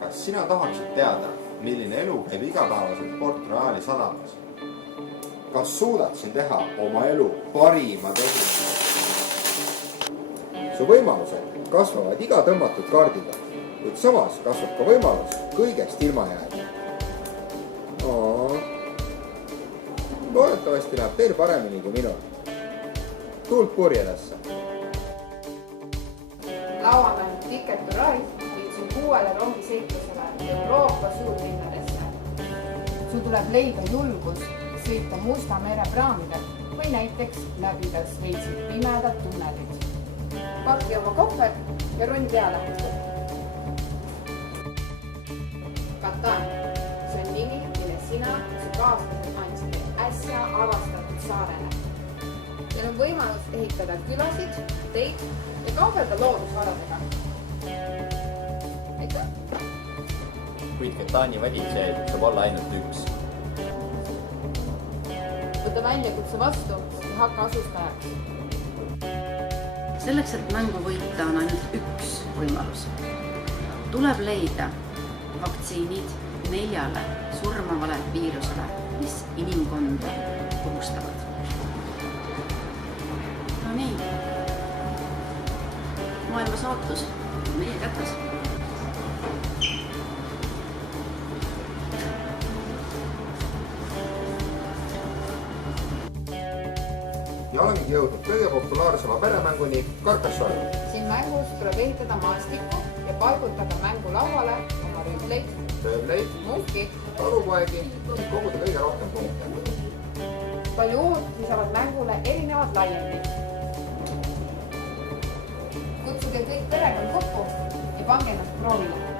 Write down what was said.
Kas sina tahaksid teada, milline elu käib igapäevaselt Port Royali sadamas? Kas suudad siin teha oma elu parima tehingu? Su võimalused kasvavad iga tõmmatud kaardiga, kuid samas kasvab ka võimalus kõigest ilma jääda. Loodetavasti läheb teil paremini kui minul. Tuult purjedesse! Lauamäng Ticket to Ride viib 6 rongiseiklusele Euroopa suurlinnadesse. Sul tuleb leida julgus sõita Musta mere praamidel või näiteks läbida Šveitsi pimedad tunnelid. Pakki oma kohver ja ronni peale. Kataan, see on nimi, mille sina ja su kaaslased andsid äsja avastatud saarele. Teil on võimalus ehitada külasid, teid ja kaubelda loodusvaradega. Aitäh! Kuid Kataani valimiseel saab olla ainult üks. Võta väljakutse vastu ja hakka asustajaks. Selleks, et mängu võita, on ainult üks võimalus. Tuleb leida vaktsiinid 4 surmavale viirusele, mis inimkonda ohustavad. No nii. Maailma saatus meie kätes. Ja olemegi jõudnud kõige populaarsema peremänguni Carcassonne. Siin mängus tuleb ehitada maastikku ja paigutada mängulauale oma rüütleid, Tööbleid, munki, talupoegi ning koguda kõige rohkem punkte. palju uut lisavad mängule erinevad laiendid. Kutsuge kõik perekond kokku ja pange ennast proovile.